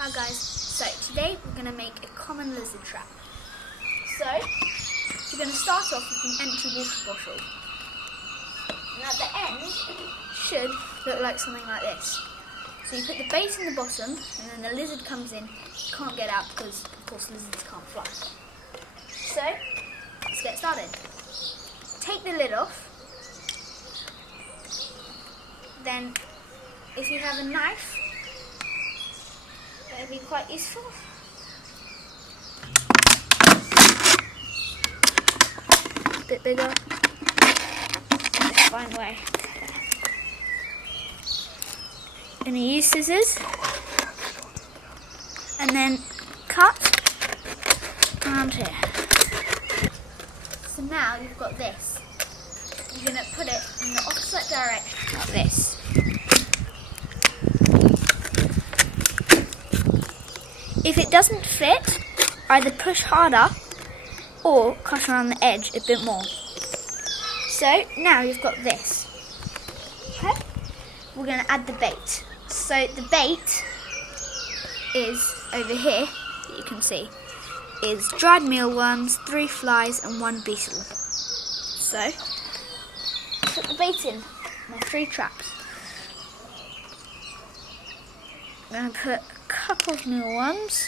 Hi guys, so today we're going to make a common lizard trap. So, you're going to start off with an empty water bottle. And at the end, should look like something like this. So you put the bait in the bottom, and then the lizard comes in. You can't get out because, of course, lizards can't fly. So, let's get started. Take the lid off. Then, if you have a knife, that would be quite useful. A bit bigger. Fine way. Going to use scissors and then cut around here. So now you've got this. You're going to put it in the opposite direction like this. If it doesn't fit, either push harder or cut around the edge a bit more. So now you've got this. Okay? We're going to add the bait. So the bait is over here, that you can see, is dried mealworms, 3 flies and 1 beetle. So, put the bait in, my 3 traps. I'm going to put a couple of mealworms.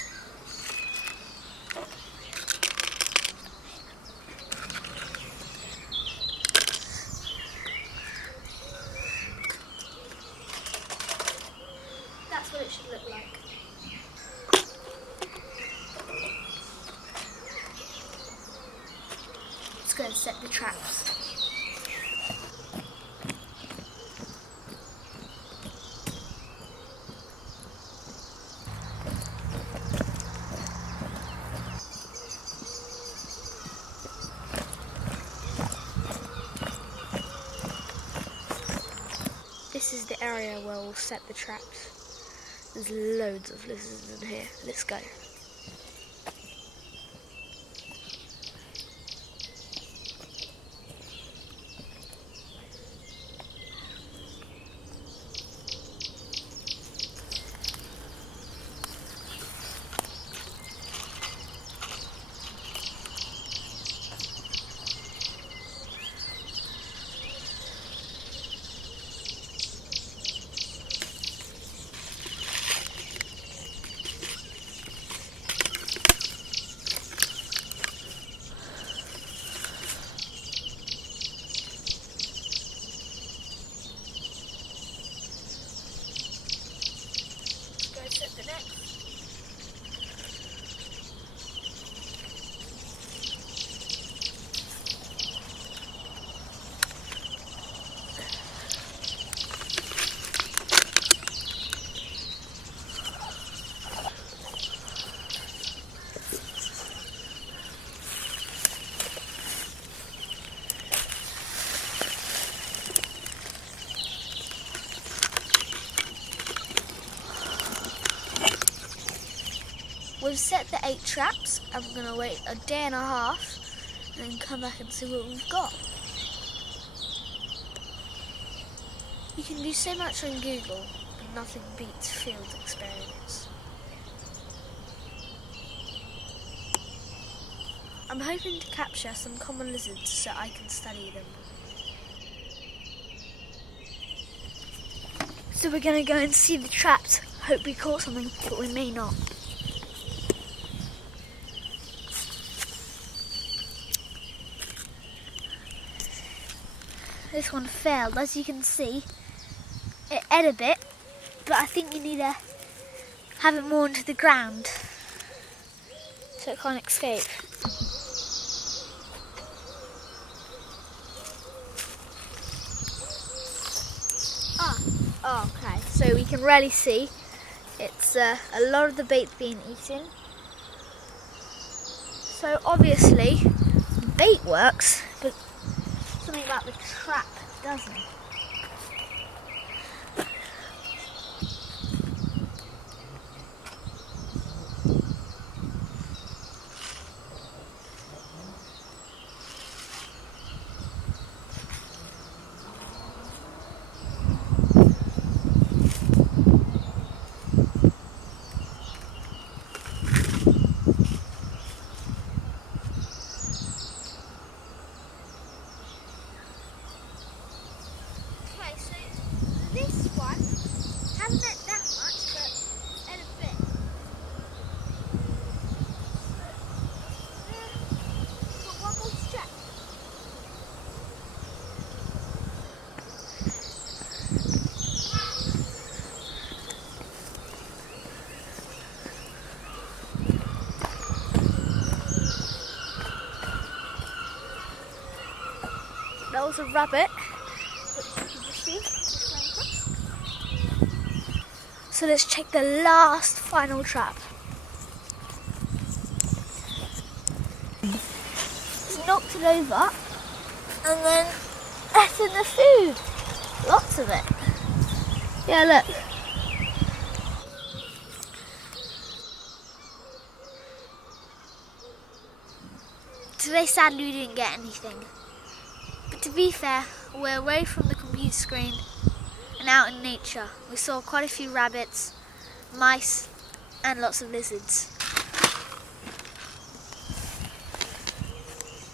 That's what it should look like. Let's go and set the traps. This is the area where we'll set the traps. There's loads of lizards in here. Let's go. We've set the 8 traps, and we're going to wait a day and a half and then come back and see what we've got. You can do so much on Google, and nothing beats field experience. I'm hoping to capture some common lizards so I can study them. So we're going to go and see the traps. Hope we caught something, but we may not. This one failed, as you can see. It ate a bit, but I think you need to have it more into the ground so it can't escape. Oh, okay, so we can really see it's a lot of the bait being eaten. So obviously the bait works, but something about the trap doesn't. a rabbit. So let's check the last final trap. He's knocked it over and then that's in the food. Lots of it. Yeah, look. Today sadly we didn't get anything. But to be fair, we're away from the computer screen and out in nature. We saw quite a few rabbits, mice and lots of lizards.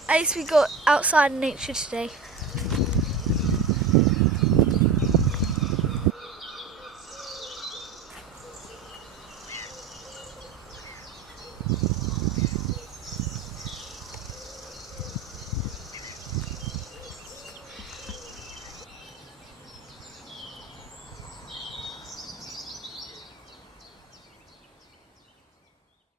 At least we got outside in nature today.